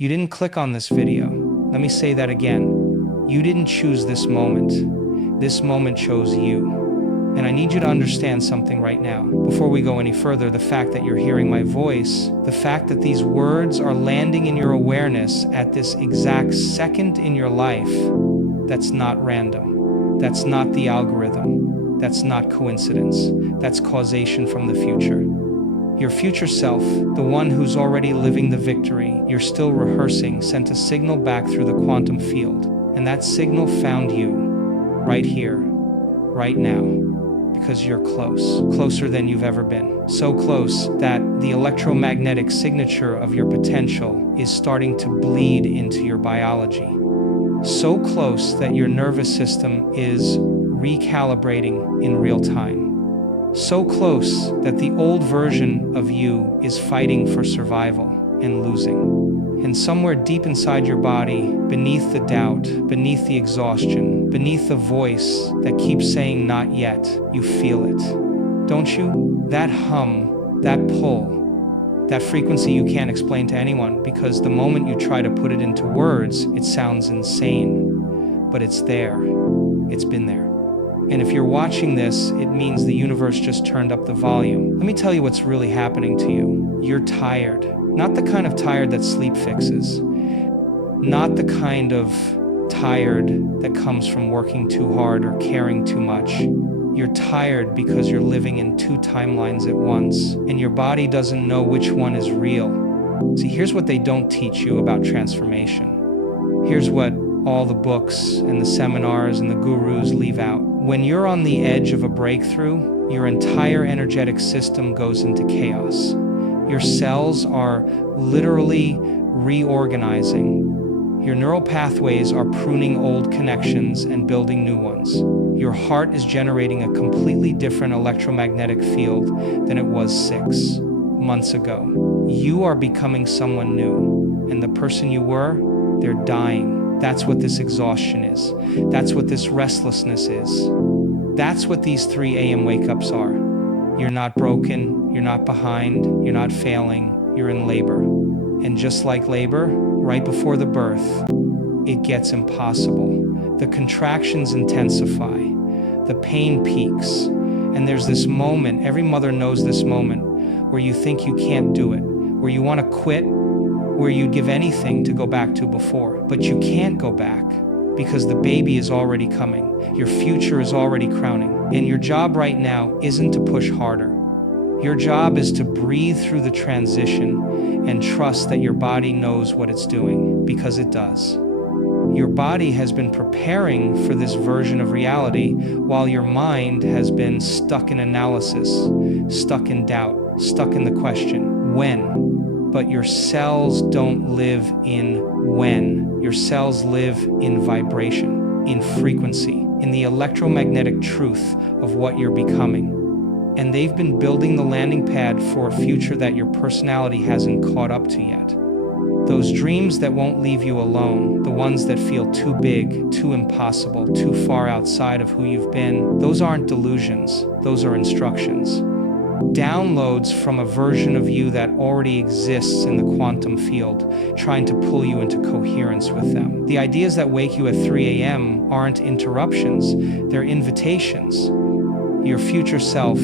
You didn't click on this video. Let me say that again. You didn't choose this moment. This moment chose you. And I need you to understand something right now. Before we go any further, the fact that you're hearing my voice, the fact that these words are landing in your awareness at this exact second in your life, that's not random. That's not the algorithm. That's not coincidence. That's causation from the future. Your future self, the one who's already living the victory you're still rehearsing, sent a signal back through the quantum field. And that signal found you, right here, right now, because you're close, closer than you've ever been. So close that the electromagnetic signature of your potential is starting to bleed into your biology. So close that your nervous system is recalibrating in real time. So close that the old version of you is fighting for survival and losing. And somewhere deep inside your body, beneath the doubt, beneath the exhaustion, beneath the voice that keeps saying not yet, you feel it. Don't you? That hum, that pull, that frequency you can't explain to anyone, because the moment you try to put it into words, it sounds insane. But it's there. It's been there. And if you're watching this, it means the universe just turned up the volume. Let me tell you what's really happening to you. You're tired. Not the kind of tired that sleep fixes. Not the kind of tired that comes from working too hard or caring too much. You're tired because you're living in two timelines at once, and your body doesn't know which one is real. See, here's what they don't teach you about transformation. Here's what all the books and the seminars and the gurus leave out. When you're on the edge of a breakthrough, your entire energetic system goes into chaos. Your cells are literally reorganizing. Your neural pathways are pruning old connections and building new ones. Your heart is generating a completely different electromagnetic field than it was 6 months ago. You are becoming someone new, and the person you were, they're dying. That's what this exhaustion is. That's what this restlessness is. That's what these 3 a.m. wake-ups are. You're not broken, you're not behind, you're not failing, you're in labor. And just like labor, right before the birth, it gets impossible. The contractions intensify, the pain peaks, and there's this moment, every mother knows this moment, where you think you can't do it, where you want to quit, where you'd give anything to go back to before, but you can't go back because the baby is already coming. Your future is already crowning, and your job right now isn't to push harder. Your job is to breathe through the transition and trust that your body knows what it's doing, because it does. Your body has been preparing for this version of reality while your mind has been stuck in analysis, stuck in doubt, stuck in the question, when? But your cells don't live in when. Your cells live in vibration, in frequency, in the electromagnetic truth of what you're becoming. And they've been building the landing pad for a future that your personality hasn't caught up to yet. Those dreams that won't leave you alone, the ones that feel too big, too impossible, too far outside of who you've been, those aren't delusions, those are instructions. Downloads from a version of you that already exists in the quantum field, trying to pull you into coherence with them. The ideas that wake you at 3 a.m. aren't interruptions, they're invitations. Your future self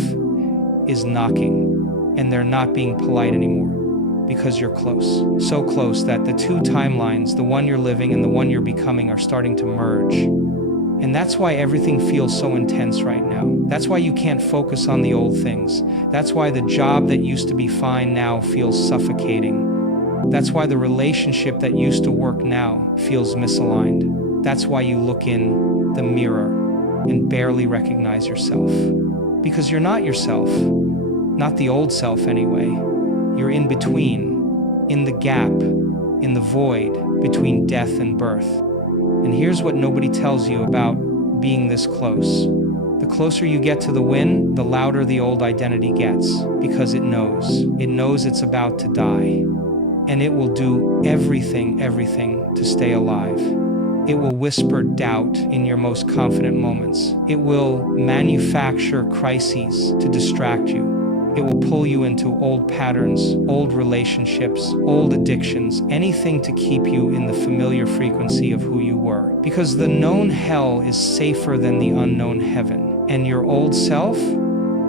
is knocking, and they're not being polite anymore, because you're close. So close that the 2 timelines, the one you're living and the one you're becoming, are starting to merge. And that's why everything feels so intense right now. That's why you can't focus on the old things. That's why the job that used to be fine now feels suffocating. That's why the relationship that used to work now feels misaligned. That's why you look in the mirror and barely recognize yourself. Because you're not yourself. Not the old self anyway. You're in between, in the gap, in the void between death and birth. And here's what nobody tells you about being this close. The closer you get to the win, the louder the old identity gets, because it knows. It knows it's about to die. And it will do everything to stay alive. It will whisper doubt in your most confident moments. It will manufacture crises to distract you. It will pull you into old patterns, old relationships, old addictions, anything to keep you in the familiar frequency of who you were. Because the known hell is safer than the unknown heaven. And your old self,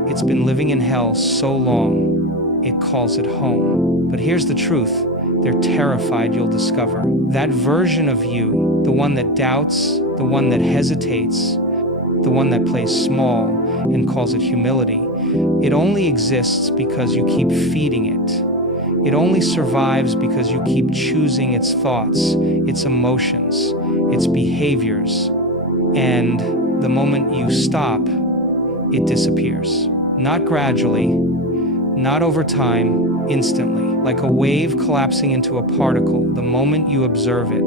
it's been living in hell so long, it calls it home. But here's the truth. They're terrified you'll discover. That version of you, the one that doubts, the one that hesitates, the one that plays small and calls it humility, it only exists because you keep feeding it. It only survives because you keep choosing its thoughts, its emotions, its behaviors. And the moment you stop, it disappears. Not gradually, not over time, instantly. Like a wave collapsing into a particle the moment you observe it.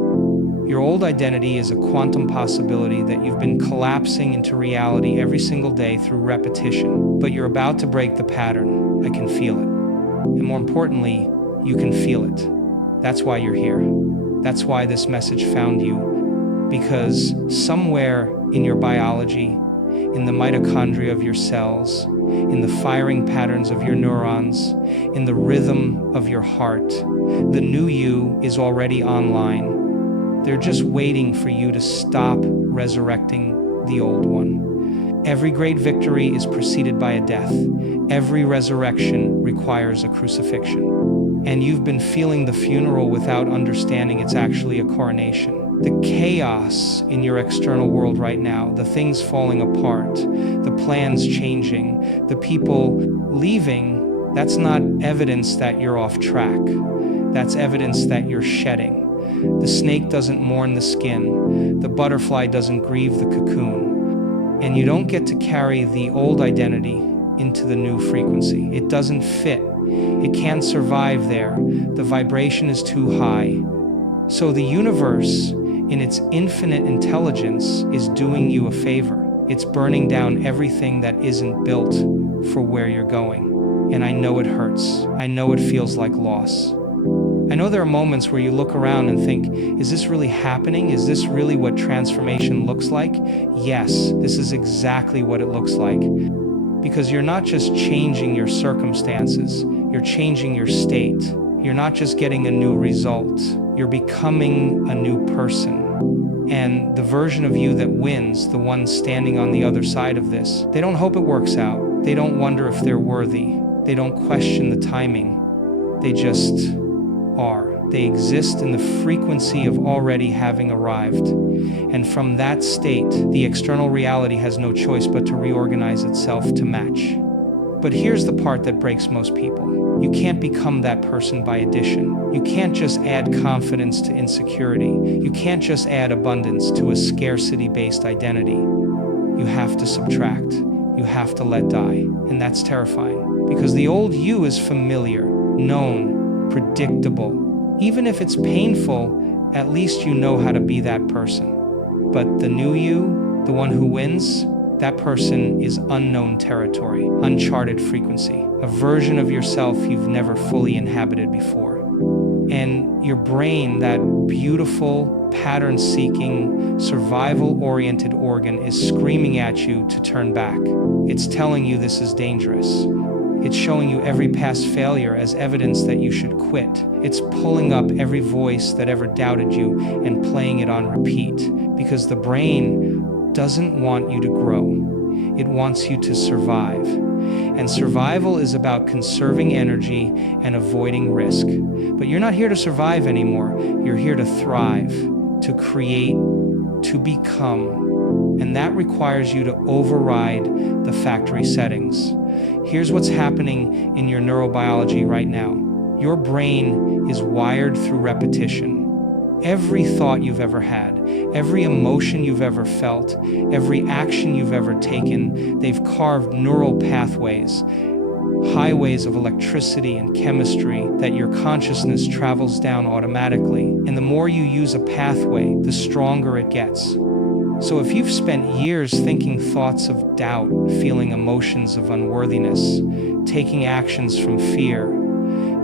Your old identity is a quantum possibility that you've been collapsing into reality every single day through repetition. But you're about to break the pattern. I can feel it. And more importantly, you can feel it. That's why you're here. That's why this message found you. Because somewhere in your biology, in the mitochondria of your cells, in the firing patterns of your neurons, in the rhythm of your heart, the new you is already online. They're just waiting for you to stop resurrecting the old one. Every great victory is preceded by a death. Every resurrection requires a crucifixion. And you've been feeling the funeral without understanding it's actually a coronation. The chaos in your external world right now, the things falling apart, the plans changing, the people leaving, that's not evidence that you're off track. That's evidence that you're shedding. The snake doesn't mourn the skin. The butterfly doesn't grieve the cocoon. And you don't get to carry the old identity into the new frequency. It doesn't fit. It can't survive there. The vibration is too high. So the universe, in its infinite intelligence, is doing you a favor. It's burning down everything that isn't built for where you're going. And I know it hurts. I know it feels like loss. I know there are moments where you look around and think, is this really happening? Is this really what transformation looks like? Yes, this is exactly what it looks like. Because you're not just changing your circumstances, you're changing your state. You're not just getting a new result, you're becoming a new person. And the version of you that wins, the one standing on the other side of this, they don't hope it works out. They don't wonder if they're worthy. They don't question the timing. They just are. They exist in the frequency of already having arrived. And from that state, the external reality has no choice but to reorganize itself to match. But here's the part that breaks most people. You can't become that person by addition. You can't just add confidence to insecurity. You can't just add abundance to a scarcity-based identity. You have to subtract. You have to let die. And that's terrifying. Because the old you is familiar, known, predictable. Even if it's painful, at least you know how to be that person. But the new you, the one who wins, that person is unknown territory, uncharted frequency, a version of yourself you've never fully inhabited before. And your brain, that beautiful, pattern-seeking, survival-oriented organ, is screaming at you to turn back. It's telling you this is dangerous. It's showing you every past failure as evidence that you should quit. It's pulling up every voice that ever doubted you and playing it on repeat, because the brain doesn't want you to grow. It wants you to survive. And survival is about conserving energy and avoiding risk. But you're not here to survive anymore. You're here to thrive, to create, to become. And that requires you to override the factory settings. Here's what's happening in your neurobiology right now. Your brain is wired through repetition. Every thought you've ever had, every emotion you've ever felt, every action you've ever taken, they've carved neural pathways, highways of electricity and chemistry that your consciousness travels down automatically. And the more you use a pathway, the stronger it gets. So if you've spent years thinking thoughts of doubt, feeling emotions of unworthiness, taking actions from fear,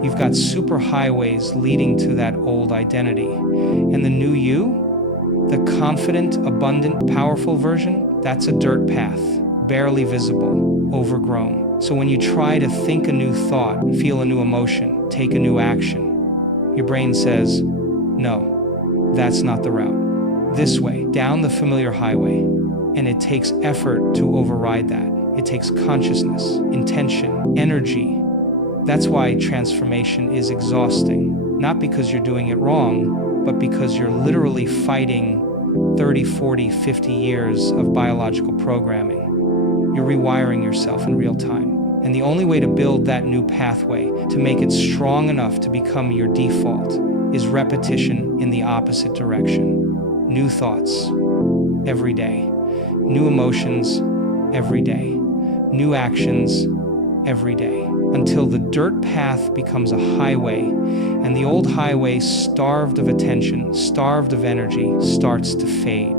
you've got superhighways leading to that old identity. And the new you, the confident, abundant, powerful version, that's a dirt path, barely visible, overgrown. So when you try to think a new thought, feel a new emotion, take a new action, your brain says, no, that's not the route. This way, down the familiar highway. And it takes effort to override that. It takes consciousness, intention, energy. That's why transformation is exhausting. Not because you're doing it wrong, but because you're literally fighting 30, 40, 50 years of biological programming. You're rewiring yourself in real time. And the only way to build that new pathway, to make it strong enough to become your default, is repetition in the opposite direction. New thoughts every day. New emotions every day. New actions every day. Until the dirt path becomes a highway, and the old highway, starved of attention, starved of energy, starts to fade.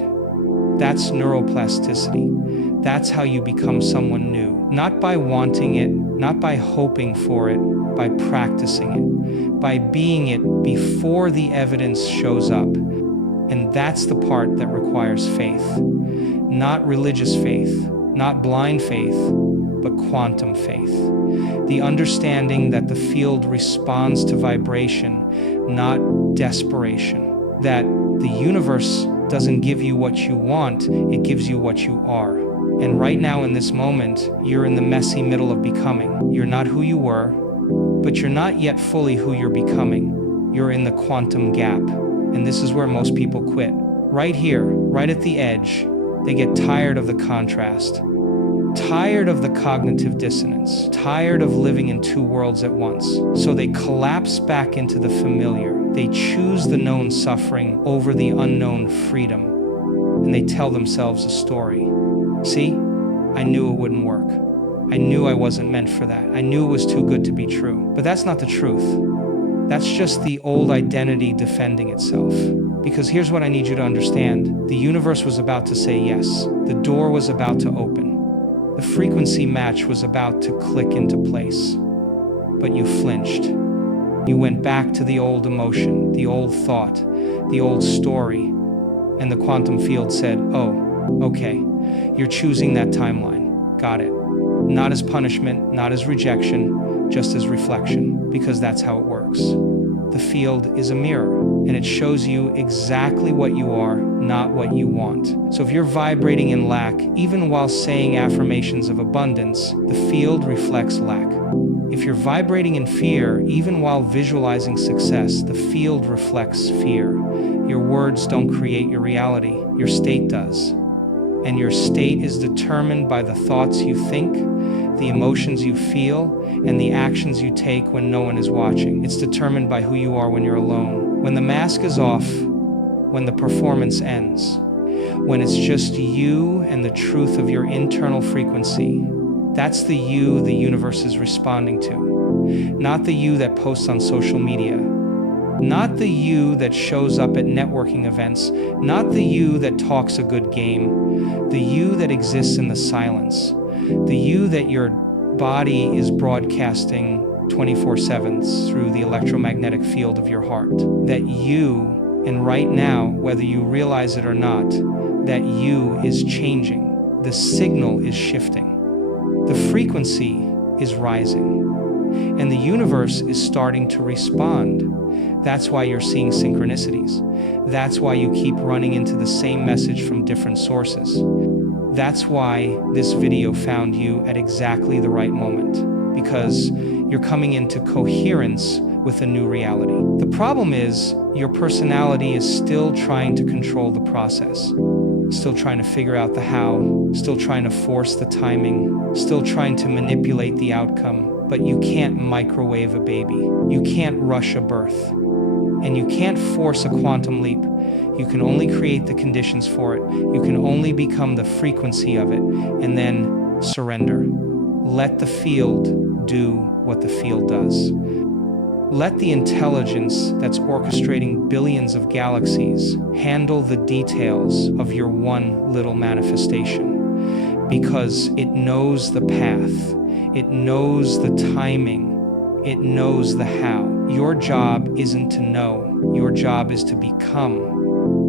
That's neuroplasticity. That's how you become someone new. Not by wanting it, not by hoping for it, by practicing it, by being it before the evidence shows up. And that's the part that requires faith. Not religious faith, not blind faith, but quantum faith. The understanding that the field responds to vibration, not desperation. That the universe doesn't give you what you want, it gives you what you are. And right now in this moment, you're in the messy middle of becoming. You're not who you were, but you're not yet fully who you're becoming. You're in the quantum gap. And this is where most people quit. Right here, right at the edge, they get tired of the contrast, tired of the cognitive dissonance, tired of living in two worlds at once. So they collapse back into the familiar. They choose the known suffering over the unknown freedom. And they tell themselves a story. See, I knew it wouldn't work. I knew I wasn't meant for that. I knew it was too good to be true. But that's not the truth. That's just the old identity defending itself. Because here's what I need you to understand. The universe was about to say yes. The door was about to open. The frequency match was about to click into place. But you flinched. You went back to the old emotion, the old thought, the old story. And the quantum field said, oh, okay, you're choosing that timeline. Got it. Not as punishment, not as rejection, just as reflection, because that's how it works. The field is a mirror, and it shows you exactly what you are, not what you want. So if you're vibrating in lack, even while saying affirmations of abundance, the field reflects lack. If you're vibrating in fear, even while visualizing success, the field reflects fear. Your words don't create your reality, your state does. And your state is determined by the thoughts you think, the emotions you feel, and the actions you take when no one is watching. It's determined by who you are when you're alone. When the mask is off, when the performance ends, when it's just you and the truth of your internal frequency, that's the you the universe is responding to. Not the you that posts on social media. Not the you that shows up at networking events. Not the you that talks a good game. The you that exists in the silence. The you that your body is broadcasting 24/7 through the electromagnetic field of your heart. That you, and right now, whether you realize it or not, that you is changing. The signal is shifting. The frequency is rising. And the universe is starting to respond. That's why you're seeing synchronicities. That's why you keep running into the same message from different sources. That's why this video found you at exactly the right moment, because you're coming into coherence with a new reality. The problem is your personality is still trying to control the process, still trying to figure out the how, still trying to force the timing, still trying to manipulate the outcome. But you can't microwave a baby. You can't rush a birth. And you can't force a quantum leap. You can only create the conditions for it. You can only become the frequency of it, and then surrender. Let the field do what the field does. Let the intelligence that's orchestrating billions of galaxies handle the details of your one little manifestation, because it knows the path. It knows the timing. It knows the how. Your job isn't to know. Your job is to become.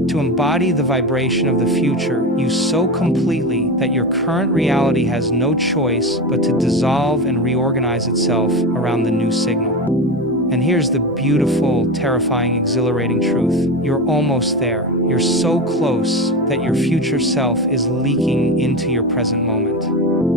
To embody the vibration of the future, you so completely that your current reality has no choice but to dissolve and reorganize itself around the new signal. And here's the beautiful, terrifying, exhilarating truth. You're almost there. You're so close that your future self is leaking into your present moment.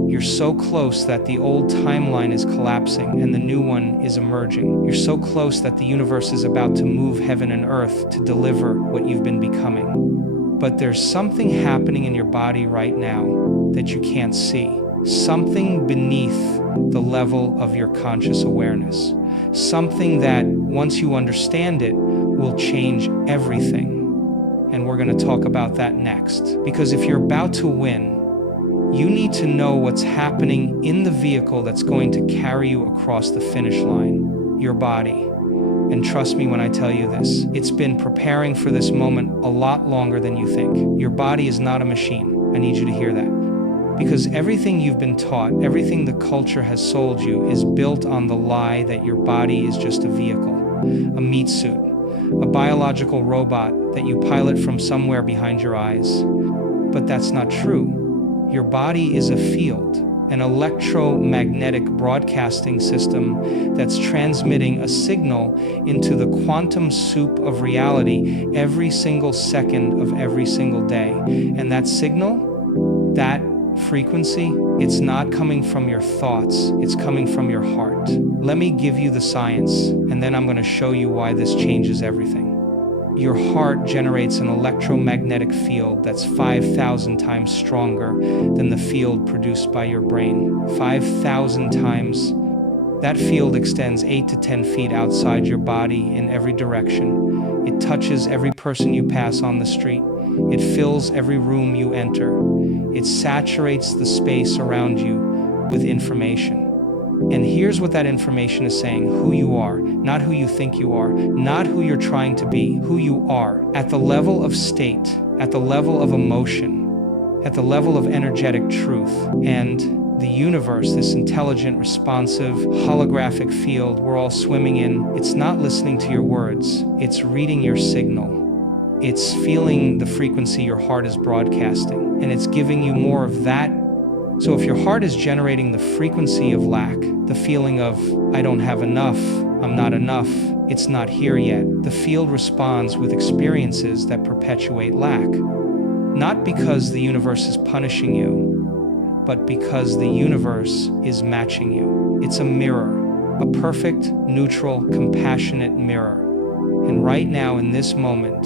You're so close that the old timeline is collapsing and the new one is emerging. You're so close that the universe is about to move heaven and earth to deliver what you've been becoming. But there's something happening in your body right now that you can't see. Something beneath the level of your conscious awareness. Something that, once you understand it, will change everything. And we're going to talk about that next. Because if you're about to win, you need to know what's happening in the vehicle that's going to carry you across the finish line, your body. And trust me when I tell you this, it's been preparing for this moment a lot longer than you think. Your body is not a machine. I need you to hear that. Because everything you've been taught, everything the culture has sold you is built on the lie that your body is just a vehicle, a meat suit, a biological robot that you pilot from somewhere behind your eyes. But that's not true. Your body is a field, an electromagnetic broadcasting system that's transmitting a signal into the quantum soup of reality every single second of every single day. And that signal, that frequency, it's not coming from your thoughts, it's coming from your heart. Let me give you the science, and then I'm going to show you why this changes everything. Your heart generates an electromagnetic field that's 5,000 times stronger than the field produced by your brain. 5,000 times. That field extends 8 to 10 feet outside your body in every direction. It touches every person you pass on the street. It fills every room you enter. It saturates the space around you with information. And here's what that information is saying: who you are, not who you think you are, not who you're trying to be, who you are, at the level of state, at the level of emotion, at the level of energetic truth. And the universe, this intelligent, responsive, holographic field we're all swimming in, it's not listening to your words, it's reading your signal. It's feeling the frequency your heart is broadcasting, and it's giving you more of that. So if your heart is generating the frequency of lack, the feeling of, I don't have enough, I'm not enough, it's not here yet, the field responds with experiences that perpetuate lack. Not because the universe is punishing you, but because the universe is matching you. It's a mirror, a perfect, neutral, compassionate mirror. And right now, in this moment,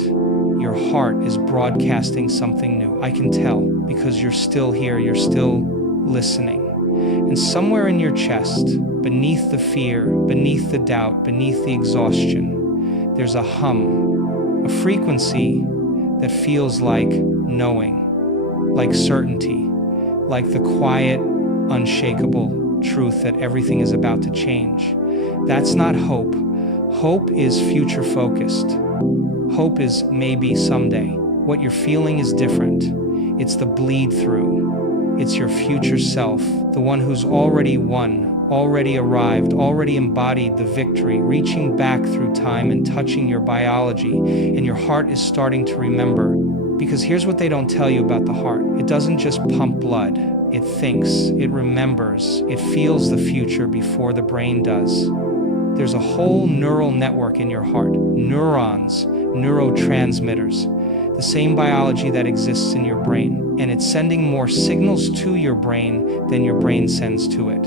your heart is broadcasting something new. I can tell, because you're still here, you're still listening. And somewhere in your chest, beneath the fear, beneath the doubt, beneath the exhaustion, there's a hum, a frequency that feels like knowing, like certainty, like the quiet, unshakable truth that everything is about to change. That's not hope. Hope is future-focused. Hope is maybe someday. What you're feeling is different. It's the bleed-through. It's your future self, the one who's already won, already arrived, already embodied the victory, reaching back through time and touching your biology, and your heart is starting to remember. Because here's what they don't tell you about the heart. It doesn't just pump blood. It thinks, it remembers, it feels the future before the brain does. There's a whole neural network in your heart. Neurons, neurotransmitters, the same biology that exists in your brain. And it's sending more signals to your brain than your brain sends to it.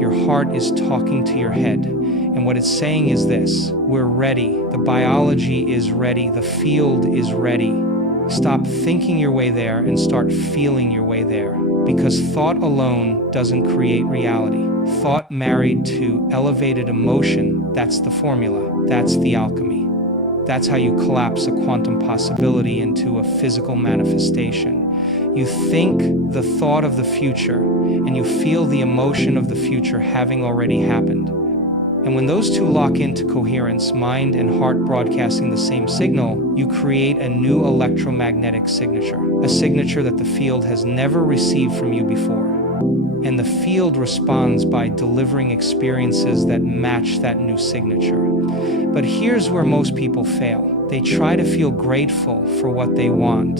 Your heart is talking to your head. And what it's saying is this: we're ready. The biology is ready. The field is ready. Stop thinking your way there and start feeling your way there. Because thought alone doesn't create reality. Thought married to elevated emotion, that's the formula. That's the alchemy. That's how you collapse a quantum possibility into a physical manifestation. You think the thought of the future, and you feel the emotion of the future having already happened. And when those two lock into coherence, mind and heart broadcasting the same signal, you create a new electromagnetic signature, a signature that the field has never received from you before. And the field responds by delivering experiences that match that new signature. But here's where most people fail. They try to feel grateful for what they want.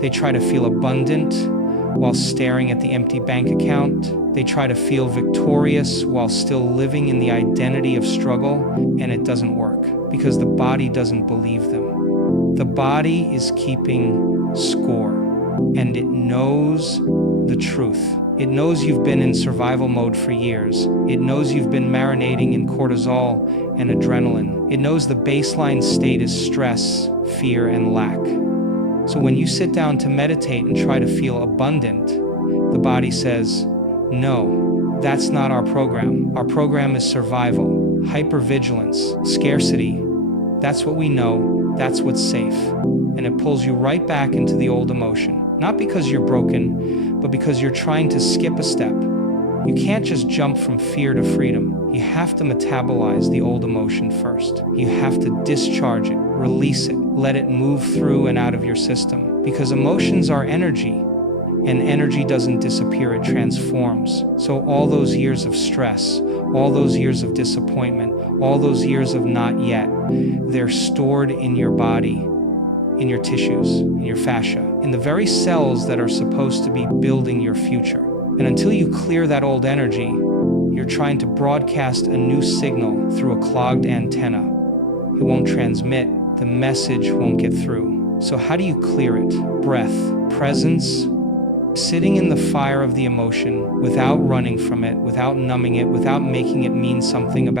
They try to feel abundant while staring at the empty bank account. They try to feel victorious while still living in the identity of struggle, and it doesn't work because the body doesn't believe them. The body is keeping score, and it knows the truth. It knows you've been in survival mode for years. It knows you've been marinating in cortisol and adrenaline. It knows the baseline state is stress, fear, and lack. So when you sit down to meditate and try to feel abundant, the body says, no, that's not our program. Our program is survival, hypervigilance, scarcity. That's what we know, that's what's safe. And it pulls you right back into the old emotion. Not because you're broken, but because you're trying to skip a step. You can't just jump from fear to freedom. You have to metabolize the old emotion first. You have to discharge it, release it, let it move through and out of your system. Because emotions are energy, and energy doesn't disappear, it transforms. So all those years of stress, all those years of disappointment, all those years of not yet, they're stored in your body, in your tissues, in your fascia, in the very cells that are supposed to be building your future. And until you clear that old energy, you're trying to broadcast a new signal through a clogged antenna. It won't transmit, the message won't get through. So how do you clear it? Breath, presence, sitting in the fire of the emotion without running from it, without numbing it, without making it mean something about